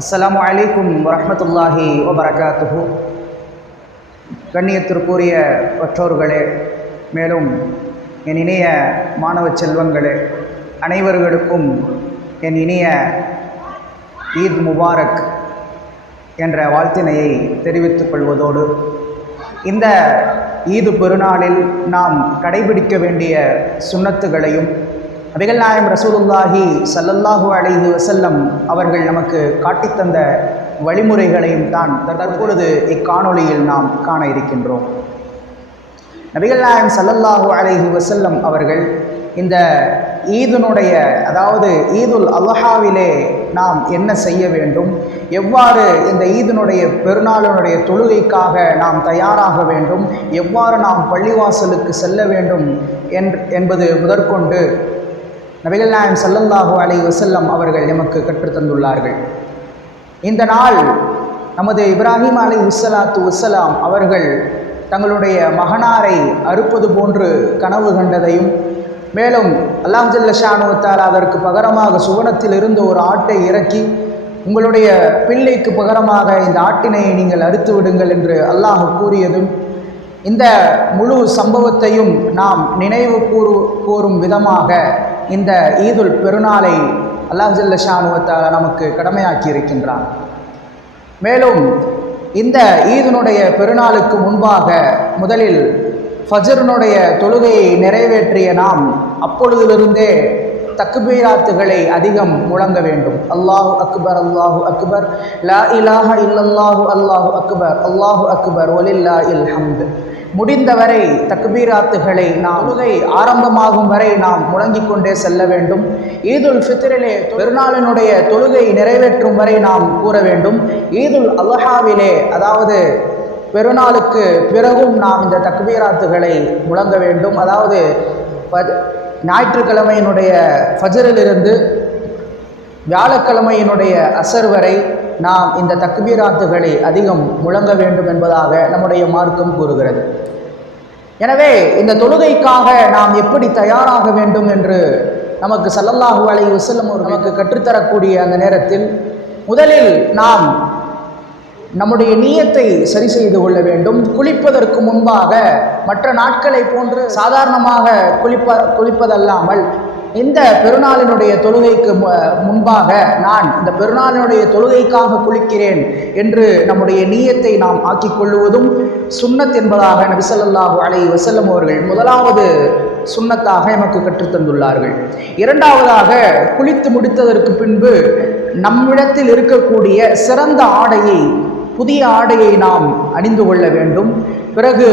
அஸ்ஸலாமு அலைக்கும் வரஹ்மத்துல்லாஹி வபரகாத்துஹு. கண்ணியத்திற்குரிய பெற்றோர்களே, மேலும் என் இனிய மாணவ செல்வங்களே, அனைவர்களுக்கும் என் இனிய ஈத் முபாரக் என்ற வாழ்த்தினையை தெரிவித்துக் கொள்வதோடு, இந்த ஈது பெருநாளில் நாம் கடைபிடிக்க வேண்டிய சுன்னத்துகளையும் நபிகள் நாயகம் ரசூலுல்லாஹி ஸல்லல்லாஹு அலைஹி வஸல்லம் அவர்கள் நமக்கு காட்டித்தந்த வழிமுறைகளையும் தான் தற்பொழுது இக்காணொளியில் நாம் காண இருக்கின்றோம். நபிகள் நாயகம் ஸல்லல்லாஹு அலைஹி வஸல்லம் அவர்கள் இந்த ஈதுனுடைய, அதாவது ஈதுல் அல்ஹாவிலே நாம் என்ன செய்ய வேண்டும், எவ்வாறு இந்த ஈதினுடைய பெருநாளினுடைய தொழுகைக்காக நாம் தயாராக வேண்டும், எவ்வாறு நாம் பள்ளிவாசலுக்கு செல்ல வேண்டும் என்பது முதற்கொண்டு நபிகள் நாயகம் ஸல்லல்லாஹு அலைஹி வஸல்லம் அவர்கள் நமக்கு கற்றுத்தந்துள்ளார்கள். இந்த நாள் நமது இப்ராஹிம் அலைஹிஸ்ஸலாத்து வஸ்ஸலாம் அவர்கள் தங்களுடைய மகனாரை அறுப்பது போன்று கனவு கண்டதையும், மேலும் அல்லாஹ் ஜல்ல ஷானு வ தஆலா அதற்கு பகரமாக சுவனத்தில் இருந்து ஒரு ஆட்டை இறக்கி உங்களுடைய பிள்ளைக்கு பகரமாக இந்த ஆட்டினை நீங்கள் அறுத்து விடுங்கள் என்று அல்லாஹ் கூறியதும், இந்த முழு சம்பவத்தையும் நாம் நினைவு கூறும் விதமாக இந்த ஈதுல் பெருநாளை அல்லாஹ் ஜல்ல ஷானு வ தஆலா நமக்கு கடமையாக்கி இருக்கின்றான். மேலும் இந்த ஈதினுடைய பெருநாளுக்கு முன்பாக முதலில் ஃபஜ்ரினுடைய தொழுகையை நிறைவேற்றிய நாம் அப்பொழுதிலிருந்தே தக்பீராத்துகளை அதிகம் முழங்க வேண்டும். அல்லாஹு அக்பர், அல்லாஹு அக்பர், லா இலாஹ இல்லல்லாஹு, அல்லாஹு அக்பர், அல்லாஹு அக்பர், வலில்லாஹில் ஹம்து. முடிந்தவரை தக்பீராத்துகளை நாம் தொழுகை ஆரம்பமாகும் வரை நாம் முழங்கிக் கொண்டே செல்ல வேண்டும். ஈதுல் ஃபித்ரிலே பெருநாளினுடைய தொழுகை நிறைவேற்றும் வரை நாம் கூற வேண்டும். ஈதுல் அல்ஹாவிலே, அதாவது பெருநாளுக்கு பிறகும் நாம் இந்த தக்பீராத்துகளை முழங்க வேண்டும். அதாவது ஞாயிற்றுக்கிழமையினுடைய ஃபஜ்ரிலிருந்து வியாழக்கிழமையினுடைய அசர் வரை நாம் இந்த தக்பீராத்துகளை அதிகம் முழங்க வேண்டும் என்பதாக நம்முடைய மார்க்கம் கூறுகிறது. எனவே இந்த தொழுகைக்காக நாம் எப்படி தயாராக வேண்டும் என்று நமக்கு ஸல்லல்லாஹு அலைஹி வஸல்லம் அவர்களுக்கு கற்றுத்தரக்கூடிய அந்த நேரத்தில் முதலில் நாம் நம்முடைய நியத்தை சரி செய்து கொள்ள வேண்டும். குளிப்பதற்கு முன்பாக மற்ற நாட்களை போன்று சாதாரணமாக குளிப்பதல்லாமல் இந்த பெருநாளினுடைய தொழுகைக்கு முன்பாக நான் இந்த பெருநாளினுடைய தொழுகைக்காக குளிக்கிறேன் என்று நம்முடைய நியத்தை நாம் ஆக்கிக் கொள்ளுவதும் சுன்னத் என்பதாக நபி ஸல்லல்லாஹு அலைஹி வஸல்லம் அவர்கள் முதலாவது சுன்னத்தாக எமக்கு கற்றுத்தந்துள்ளார்கள். இரண்டாவதாக, குளித்து முடித்ததற்கு பின்பு நம்மிடத்தில் இருக்கக்கூடிய சிறந்த ஆடையை, புதிய ஆடையை நாம் அணிந்து கொள்ள வேண்டும். பிறகு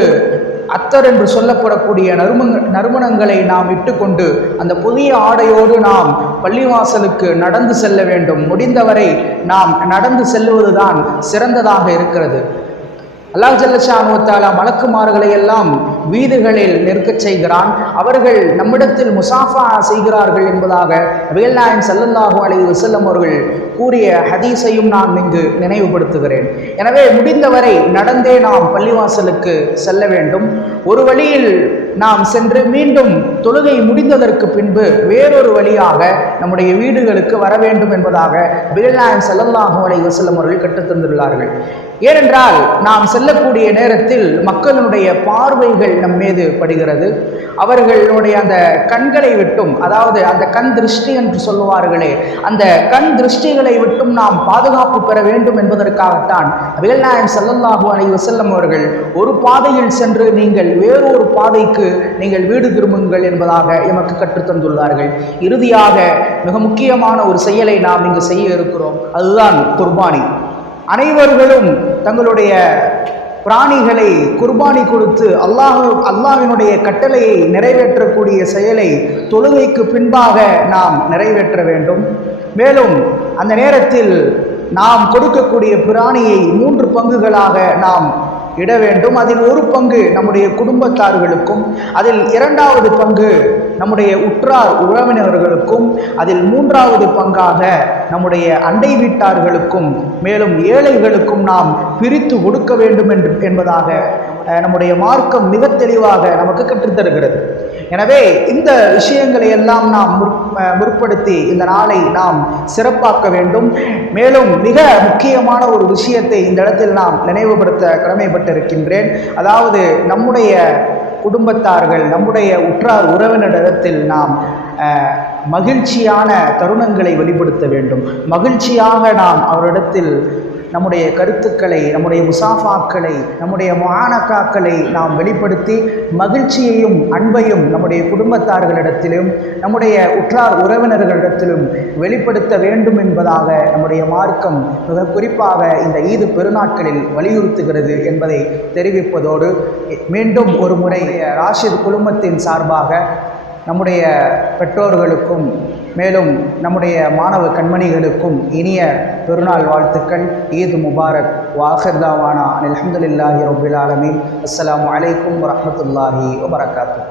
அத்தர் என்று சொல்லப்படக்கூடிய நறுமணங்களை நாம் இட்டுக்கொண்டு அந்த புதிய ஆடையோடு நாம் பள்ளிவாசலுக்கு நடந்து செல்ல வேண்டும். முடிந்தவரை நாம் நடந்து செல்லுவதுதான் சிறந்ததாக இருக்கிறது. அல்லாஹ் ஜல்ல ஷானு வ தஆலா மலக்குமார்களை எல்லாம் வீடுகளில் நிற்கச் செய்கிறான். அவர்கள் நம்மிடத்தில் முசாஃபா செய்கிறார்கள் என்பதாக நபிகள் நாயகம் ஸல்லல்லாஹு அலைஹி வஸல்லம் அவர்கள் கூறிய ஹதீஸையும் நான் இங்கு நினைவுபடுத்துகிறேன். எனவே முடிந்தவரை நடந்தே நாம் பள்ளிவாசலுக்கு செல்ல வேண்டும். ஒரு வழியில் நாம் சென்று மீண்டும் தொழுகை முடிந்ததற்கு பின்பு வேறொரு வழியாக நம்முடைய வீடுகளுக்கு வர வேண்டும் என்பதாக நபிகள் நாயகம் ஸல்லல்லாஹு அலைஹி வஸல்லம் அவர்கள் கற்றுத்தந்துள்ளார்கள். ஏனென்றால் நாம் செல்லக்கூடிய நேரத்தில் மக்களுடைய பார்வைகள் நம் மீது படுகிறது. அவர்களுடைய அந்த கண்களை விட்டும், அதாவது அந்த கண் திருஷ்டி என்று சொல்லுவார்களே, அந்த கண் திருஷ்டிகளை விட்டும் நாம் பாதுகாப்பு பெற வேண்டும் என்பதற்காகத்தான் நபிகள் நாயகம் ஸல்லல்லாஹு அலைஹி வஸல்லம் அவர்கள் ஒரு பாதையில் சென்று நீங்கள் வேறொரு பாதைக்கு நீங்கள் வீடு திரும்புங்கள் என்பதாக எமக்கு கற்றுத்தந்துள்ளார்கள். இறுதியாக மிக முக்கியமான ஒரு செயலை நாம் இங்கு செய்ய இருக்கிறோம். அதுதான் குர்பானி. அனைவர்களும் தங்களுடைய பிராணிகளை குர்பானி கொடுத்து அல்லாஹ்வினுடைய கட்டளையை நிறைவேற்றக்கூடிய செயலை தொழுகைக்கு பின்பாக நாம் நிறைவேற்ற வேண்டும். மேலும் அந்த நேரத்தில் நாம் கொடுக்கக்கூடிய பிராணியை 3 பங்குகளாக நாம் இட வேண்டும். அதில் ஒரு பங்கு நம்முடைய குடும்பத்தார்களுக்கும், அதில் 2வது பங்கு நம்முடைய உற்றார் உறவினர்களுக்கும், அதில் 3வது பங்காக நம்முடைய அண்டை வீட்டார்களுக்கும், மேலும் ஏழைகளுக்கும் நாம் பிரித்து கொடுக்க வேண்டும் என்பதாக நம்முடைய மார்க்கம் மிக தெளிவாக நமக்கு கற்றுத்தருகிறது. எனவே இந்த விஷயங்களை எல்லாம் நாம் முற்படுத்தி இந்த நாளை நாம் சிறப்பாக்க வேண்டும். மேலும் மிக முக்கியமான ஒரு விஷயத்தை இந்த இடத்தில் நாம் நினைவுபடுத்த கடமைப்பட்டிருக்கின்றேன். அதாவது நம்முடைய குடும்பத்தார்கள், நம்முடைய உற்றார் உறவினரிடத்தில் நாம் மகிழ்ச்சியான தருணங்களை வெளிப்படுத்த வேண்டும். மகிழ்ச்சியாக நாம் அவரிடத்தில் நம்முடைய கருத்துக்களை, நம்முடைய முசாஃபாக்களை, நம்முடைய முஆனகாக்களை நாம் வெளிப்படுத்தி மகிழ்ச்சியையும் அன்பையும் நம்முடைய குடும்பத்தார்களிடத்திலும் நம்முடைய உற்றார் உறவினர்களிடத்திலும் வெளிப்படுத்த வேண்டும் என்பதாக நம்முடைய மார்க்கம் மிக குறிப்பாக இந்த ஈது பெருநாட்களில் வலியுறுத்துகிறது என்பதை தெரிவிப்பதோடு, மீண்டும் ஒரு முறை ராஷித் குழுமத்தின் சார்பாக நம்முடைய பெற்றோர்களுக்கும் மேலும் நம்முடைய மாணவ கண்மணிகளுக்கும் இனிய பெருநாள் வாழ்த்துக்கள். ஈத் முபாரக். வாஹிர் தாவானா அல்ஹம்துலில்லாஹி ரப்பில் ஆலமீன். அஸ்ஸலாமு அலைக்கும் வரஹ்மத்துல்லாஹி வபரகாத்துஹு.